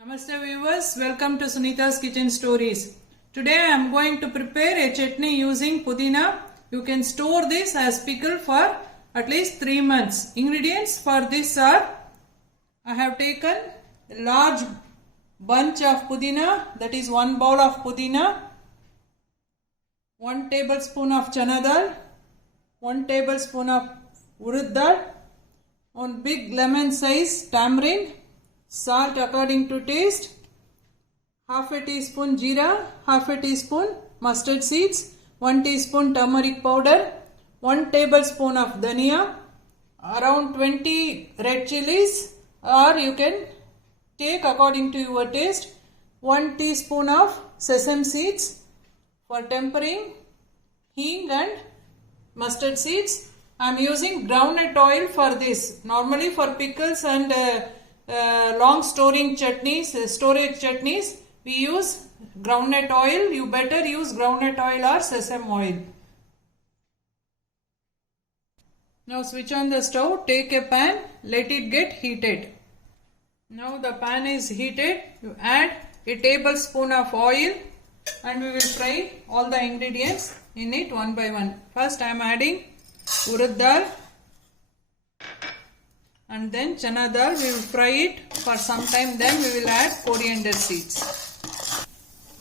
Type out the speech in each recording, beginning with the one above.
Namaste viewers, welcome to Sunita's Kitchen Stories. Today I am going to prepare a chutney using pudina. You can store this as pickle for at least 3 months. Ingredients for this are, I have taken a large bunch of pudina, that is 1 bowl of pudina, 1 tablespoon of chana dal, 1 tablespoon of urud dal, 1 big lemon size tamarind, salt according to taste, half a teaspoon jeera, half a teaspoon mustard seeds, 1 teaspoon turmeric powder, 1 tablespoon of dhania, around 20 red chilies, or you can take according to your taste, 1 teaspoon of sesame seeds for tempering, hing and mustard seeds. I am using groundnut oil for this. Normally for pickles and long storage chutneys, we use groundnut oil. You better use groundnut oil or sesame oil. Now switch on the stove, take a pan, let it get heated. Now the pan is heated, you add a tablespoon of oil and we will fry all the ingredients in it one by one. First I am adding urud dal and then chana dal. We will fry it for some time, then we will add coriander seeds.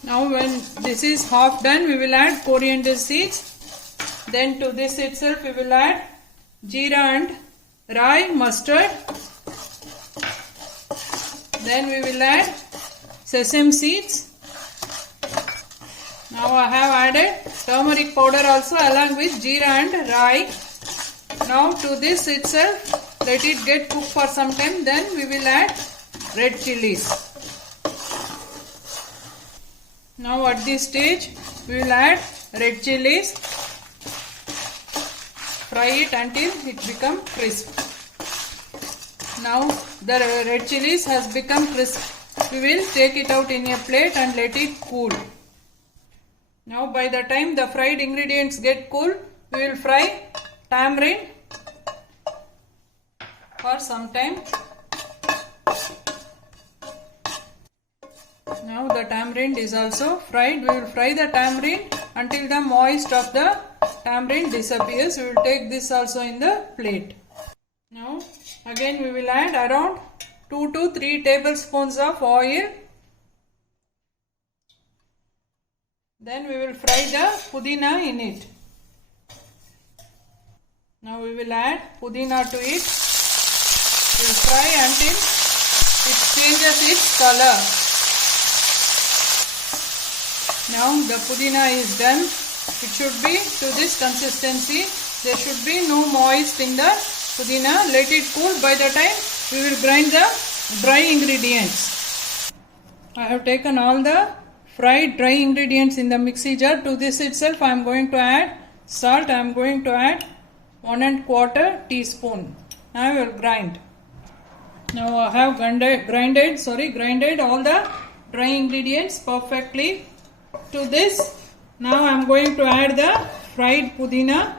Now when this is half done, we will add coriander seeds. Then to this itself we will add jeera and rai mustard. Then we will add sesame seeds. Now I have added turmeric powder also along with jeera and rai. Now to this itself, let it get cooked for some time, then we will add red chilies. Now at this stage, we will add red chilies. Fry it until it become crisp. Now the red chilies has become crisp. We will take it out in a plate and let it cool. Now by the time the fried ingredients get cool, we will fry tamarind for some time. Now the tamarind is also fried. We will fry the tamarind until the moist of the tamarind disappears. We will take this also in the plate. Now again we will add around 2 to 3 tablespoons of oil. Then we will fry the pudina in it. Now we will add pudina to it. We will fry until it changes its color. Now the pudina is done. It should be to this consistency. There should be no moist in the pudina. Let it cool. By the time we will grind the dry ingredients. I have taken all the fried dry ingredients in the mixie jar. To this itself I am going to add salt. I am going to add 1 1/4 teaspoon. Now I will grind. Now I have grinded all the dry ingredients perfectly. To this, now I am going to add the fried pudina.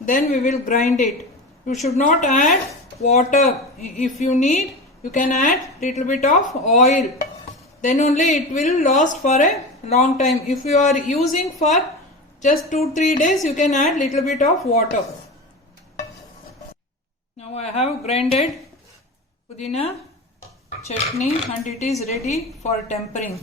Then we will grind it. You should not add water. If you need, you can add little bit of oil. Then only it will last for a long time. If you are using for just 2-3 days, you can add little bit of water. Now I have grinded pudina chutney and it is ready for tempering.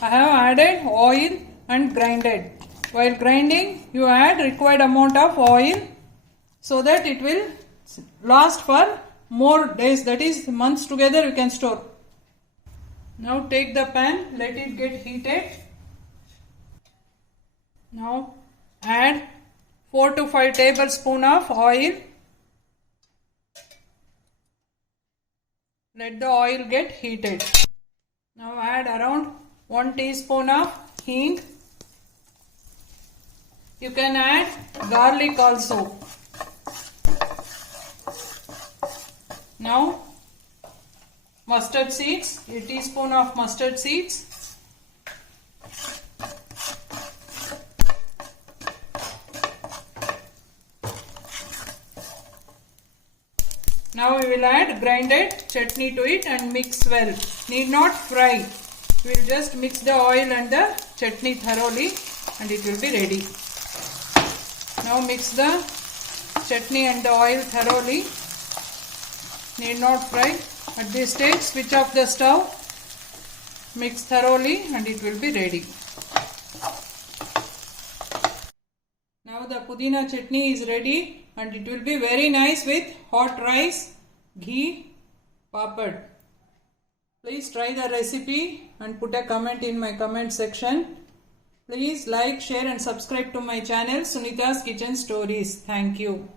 I have added oil and grinded. While grinding, you add required amount of oil so that it will last for more days, that is months together you can store. Now take the pan, let it get heated. Now add 4 to 5 tablespoons of oil. Let the oil get heated. Now add around 1 teaspoon of hing. You can add garlic also. Now mustard seeds, a teaspoon of mustard seeds. Now we will add grinded chutney to it and mix well. Need not fry. We will just mix the oil and the chutney thoroughly and it will be ready. Now mix the chutney and the oil thoroughly. Need not fry. At this stage, switch off the stove. Mix thoroughly and it will be ready. Now the pudina chutney is ready and it will be very nice with hot rice, ghee, papad. Please try the recipe and put a comment in my comment section. Please like, share and subscribe to my channel Sunita's Kitchen Stories. Thank you.